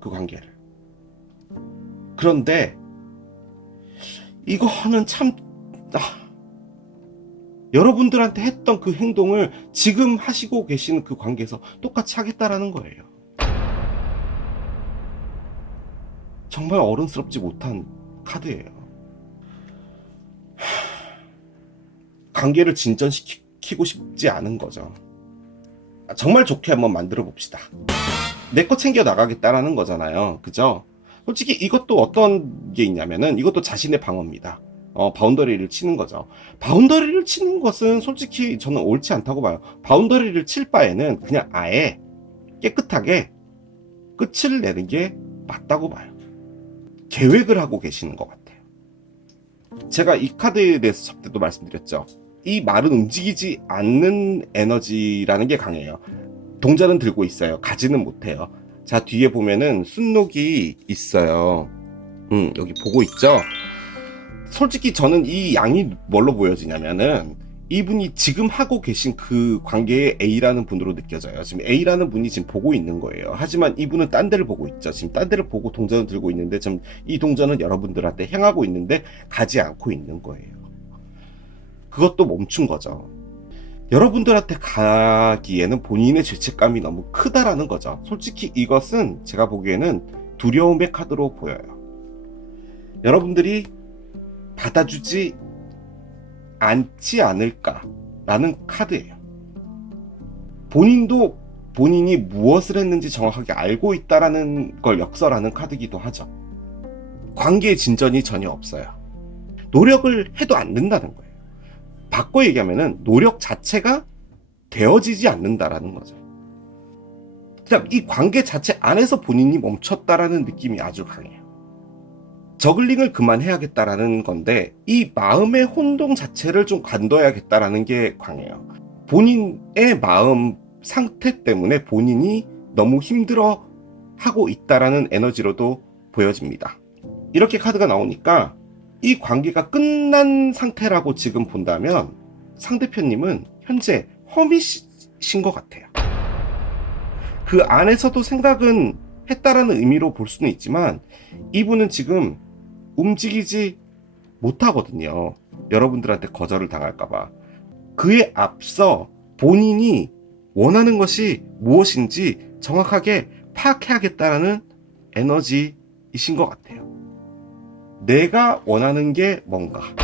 그 관계를. 그런데 이거는 참 여러분들한테 했던 그 행동을 지금 하시고 계시는 그 관계에서 똑같이 하겠다라는 거예요. 정말 어른스럽지 못한 카드예요. 관계를 진전시킬 키고 싶지 않은 거죠. 정말 좋게 한번 만들어 봅시다. 내 거 챙겨 나가겠다라는 거잖아요. 그죠? 솔직히 이것도 어떤 게 있냐면은 이것도 자신의 방어입니다. 바운더리를 치는 거죠. 바운더리를 치는 것은 솔직히 저는 옳지 않다고 봐요. 바운더리를 칠 바에는 그냥 아예 깨끗하게 끝을 내는 게 맞다고 봐요. 계획을 하고 계시는 것 같아요. 제가 이 카드에 대해서 저때도 말씀드렸죠. 이 말은 움직이지 않는 에너지라는 게 강해요. 동전은 들고 있어요. 가지는 못해요. 자, 뒤에 보면은 순록이 있어요. 여기 보고 있죠? 솔직히 저는 이 양이 뭘로 보여지냐면은 이분이 지금 하고 계신 그 관계의 A라는 분으로 느껴져요. 지금 A라는 분이 지금 보고 있는 거예요. 하지만 이분은 딴 데를 보고 있죠. 지금 딴 데를 보고 동전을 들고 있는데 지금 이 동전은 여러분들한테 향하고 있는데 가지 않고 있는 거예요. 그것도 멈춘 거죠. 여러분들한테 가기에는 본인의 죄책감이 너무 크다라는 거죠. 솔직히 이것은 제가 보기에는 두려움의 카드로 보여요. 여러분들이 받아주지 않지 않을까라는 카드예요. 본인도 본인이 무엇을 했는지 정확하게 알고 있다라는 걸 역설하는 카드이기도 하죠. 관계의 진전이 전혀 없어요. 노력을 해도 안 된다는 거예요. 바꿔 얘기하면은 노력 자체가 되어지지 않는다라는 거죠. 그냥 이 관계 자체 안에서 본인이 멈췄다라는 느낌이 아주 강해요. 저글링을 그만해야겠다라는 건데 이 마음의 혼동 자체를 좀 관둬야겠다라는 게 강해요. 본인의 마음 상태 때문에 본인이 너무 힘들어 하고 있다라는 에너지로도 보여집니다. 이렇게 카드가 나오니까 이 관계가 끝난 상태라고 지금 본다면 상대편님은 현재 험이신 것 같아요. 그 안에서도 생각은 했다라는 의미로 볼 수는 있지만 이분은 지금 움직이지 못하거든요. 여러분들한테 거절을 당할까봐. 그에 앞서 본인이 원하는 것이 무엇인지 정확하게 파악해야겠다라는 에너지이신 것 같아요. 내가 원하는 게 뭔가를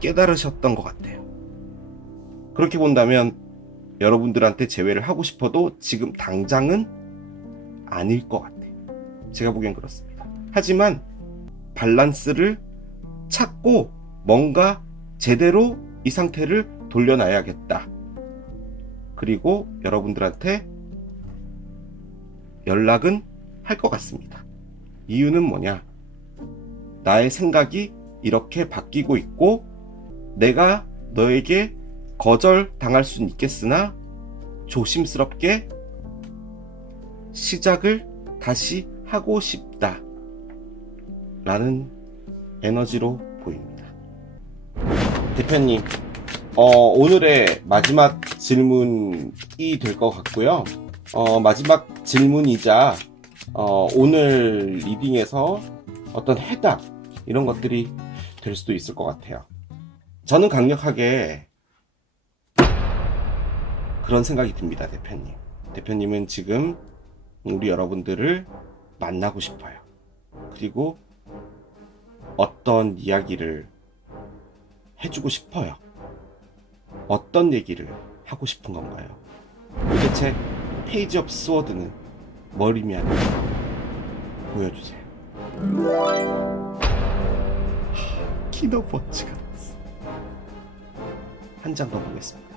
깨달으셨던 것 같아요. 그렇게 본다면 여러분들한테 재회를 하고 싶어도 지금 당장은 아닐 것 같아요. 제가 보기엔 그렇습니다. 하지만 밸런스를 찾고 뭔가 제대로 이 상태를 돌려놔야겠다. 그리고 여러분들한테 연락은 할 것 같습니다. 이유는 뭐냐? 나의 생각이 이렇게 바뀌고 있고 내가 너에게 거절 당할 수는 있겠으나 조심스럽게 시작을 다시 하고 싶다 라는 에너지로 보입니다. 대표님, 오늘의 마지막 질문이 될 것 같고요. 마지막 질문이자 오늘 리딩에서 어떤 해답 이런 것들이 될 수도 있을 것 같아요. 저는 강력하게 그런 생각이 듭니다. 대표님은 지금 우리 여러분들을 만나고 싶어요. 그리고 어떤 이야기를 해주고 싶어요. 어떤 얘기를 하고 싶은 건가요? 도대체 페이지 업 스워드는 뭘 의미하는지 보여주세요. 킹 오브 원즈가 한 장 더 보겠습니다.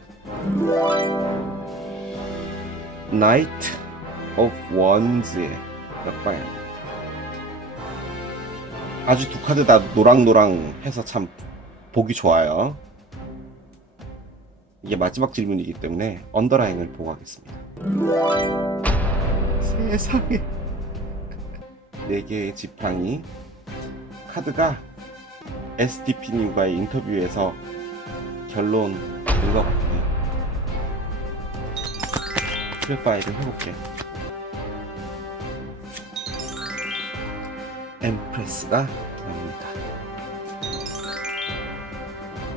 나이트 오브 원즈의 역방향입니다. 아주 두 카드 다 노랑노랑해서 참 보기 좋아요. 이게 마지막 질문이기 때문에 언더라인을 보고 하겠습니다. 세상에 4개의 지팡이 카드가 SDP님과의 인터뷰에서 결론인 것 같아요. 프레파이를 해볼게. 엠프레스가 나옵니다.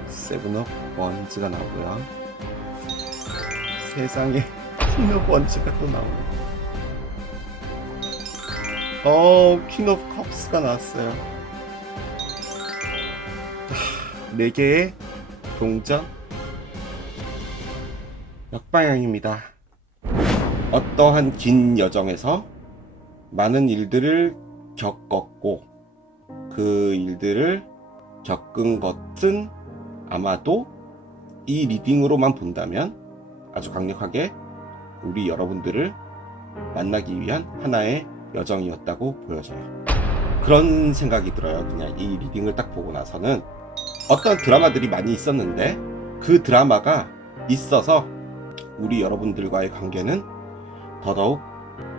세븐 업 원즈가 나오고요. 세상에 퀸 오브 원즈가 또 나옵니다. 퀸 오브 컵스가 나왔어요. 4개의 동전 역방향입니다. 어떠한 긴 여정에서 많은 일들을 겪었고 그 일들을 겪은 것은 아마도 이 리딩으로만 본다면 아주 강력하게 우리 여러분들을 만나기 위한 하나의 여정이었다고 보여져요. 그런 생각이 들어요. 그냥 이 리딩을 딱 보고 나서는 어떤 드라마들이 많이 있었는데 그 드라마가 있어서 우리 여러분들과의 관계는 더더욱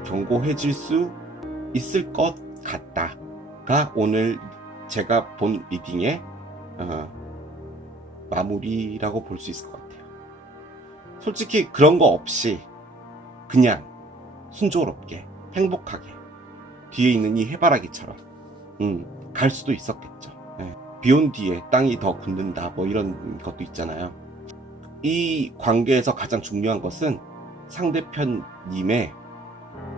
견고해질 수 있을 것 같다가 오늘 제가 본 리딩의 마무리라고 볼 수 있을 것 같아요. 솔직히 그런 거 없이 그냥 순조롭게 행복하게 뒤에 있는 이 해바라기처럼 갈 수도 있었겠죠. 네. 비온 뒤에 땅이 더 굳는다 뭐 이런 것도 있잖아요. 이 관계에서 가장 중요한 것은 상대편님의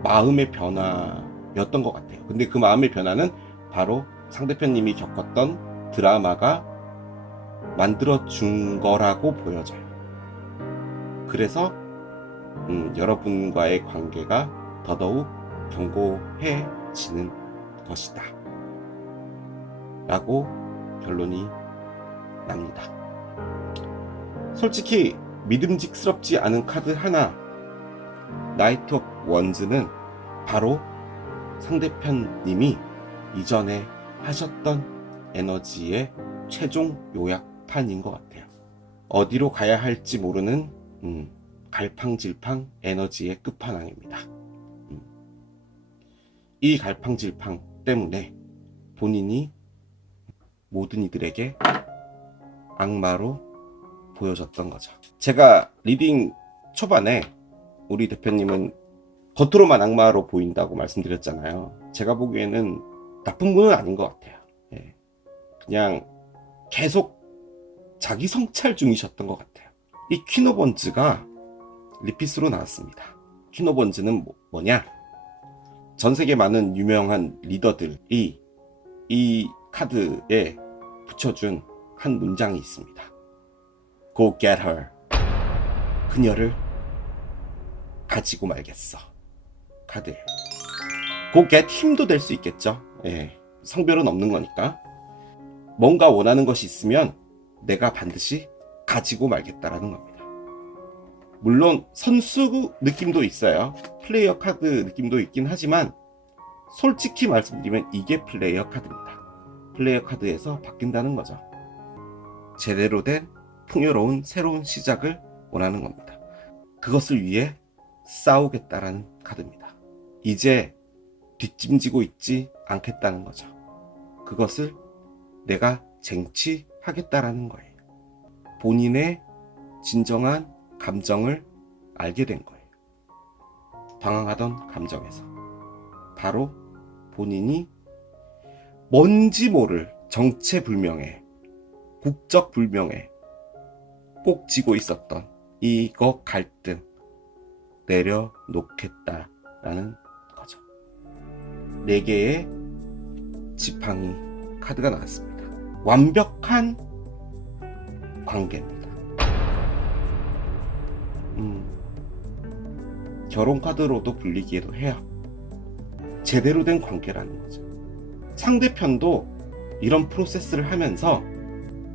마음의 변화였던 것 같아요. 근데 그 마음의 변화는 바로 상대편님이 겪었던 드라마가 만들어준 거라고 보여져요. 그래서 여러분과의 관계가 더더욱 견고해지는 것이다 라고 결론이 납니다. 솔직히 믿음직스럽지 않은 카드 하나, 나이트 오브 원즈는 바로 상대편님이 이전에 하셨던 에너지의 최종 요약판인 것 같아요. 어디로 가야 할지 모르는 갈팡질팡 에너지의 끝판왕입니다. 이 갈팡질팡 때문에 본인이 모든 이들에게 악마로 보여졌던 거죠. 제가 리딩 초반에 우리 대표님은 겉으로만 악마로 보인다고 말씀드렸잖아요. 제가 보기에는 나쁜 분은 아닌 것 같아요. 예. 그냥 계속 자기 성찰 중이셨던 것 같아요. 이 퀸 오브 원즈가 리피스로 나왔습니다. 퀸 오브 원즈는 뭐냐? 전 세계 많은 유명한 리더들이 이 카드에 붙여준 한 문장이 있습니다. Go get her. 그녀를 가지고 말겠어. 카드에. Go get him도 될 수 있겠죠. 예. 성별은 없는 거니까. 뭔가 원하는 것이 있으면 내가 반드시 가지고 말겠다라는 겁니다. 물론 선수 느낌도 있어요. 플레이어 카드 느낌도 있긴 하지만 솔직히 말씀드리면 이게 플레이어 카드입니다. 플레이어 카드에서 바뀐다는 거죠. 제대로 된 풍요로운 새로운 시작을 원하는 겁니다. 그것을 위해 싸우겠다라는 카드입니다. 이제 뒷짐지고 있지 않겠다는 거죠. 그것을 내가 쟁취하겠다라는 거예요. 본인의 진정한 감정을 알게 된 거예요. 방황하던 감정에서 바로 본인이 뭔지 모를 정체불명의 국적불명의 꼭 쥐고 있었던 이거 갈등 내려놓겠다라는 거죠. 4개의 지팡이 카드가 나왔습니다. 완벽한 관계입니다. 결혼 카드로도 불리기도 해요. 제대로 된 관계라는 거죠. 상대편도 이런 프로세스를 하면서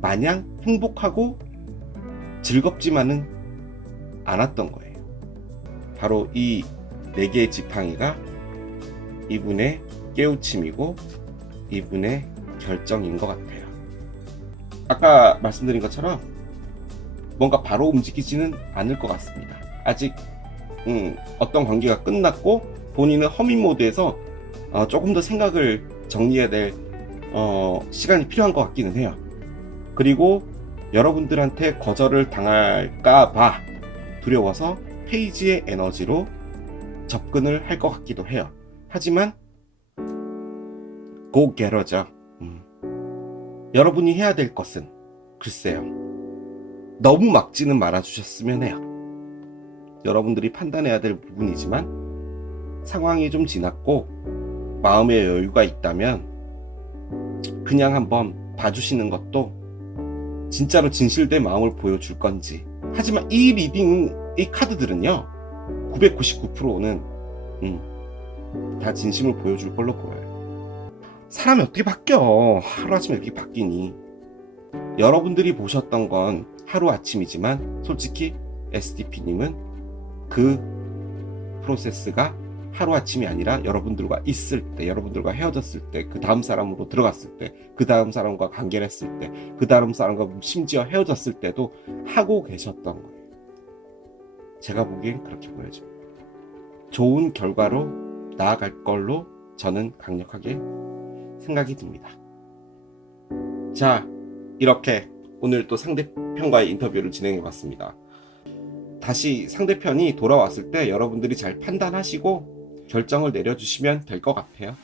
마냥 행복하고 즐겁지만은 않았던 거예요. 바로 이 4개의 지팡이가 이분의 깨우침이고 이분의 결정인 것 같아요. 아까 말씀드린 것처럼 뭔가 바로 움직이지는 않을 것 같습니다. 아직 어떤 관계가 끝났고 본인은 허밍 모드에서 조금 더 생각을 정리해야 될 시간이 필요한 것 같기는 해요. 그리고 여러분들한테 거절을 당할까봐 두려워서 페이지의 에너지로 접근을 할 것 같기도 해요. 하지만 go getter죠. 여러분이 해야 될 것은 글쎄요. 너무 막지는 말아주셨으면 해요. 여러분들이 판단해야 될 부분이지만 상황이 좀 지났고 마음의 여유가 있다면 그냥 한번 봐주시는 것도 진짜로 진실된 마음을 보여줄 건지. 하지만 이 리딩의 이 카드들은요 999%는 다 진심을 보여줄 걸로 보여요. 사람이 어떻게 바뀌어? 하루아침에 이렇게 바뀌니? 여러분들이 보셨던 건 하루아침이지만 솔직히 STP님은 그 프로세스가 하루아침이 아니라 여러분들과 있을 때, 여러분들과 헤어졌을 때, 그 다음 사람으로 들어갔을 때, 그 다음 사람과 관계를 했을 때, 그 다음 사람과 심지어 헤어졌을 때도 하고 계셨던 거예요. 제가 보기엔 그렇게 보여집니다. 좋은 결과로 나아갈 걸로 저는 강력하게 생각이 듭니다. 자, 이렇게 오늘 또 상대편과의 인터뷰를 진행해 봤습니다. 다시 상대편이 돌아왔을 때 여러분들이 잘 판단하시고 결정을 내려주시면 될 것 같아요.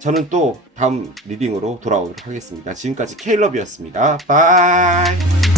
저는 또 다음 리딩으로 돌아오도록 하겠습니다. 지금까지 케일럽이었습니다. 바이.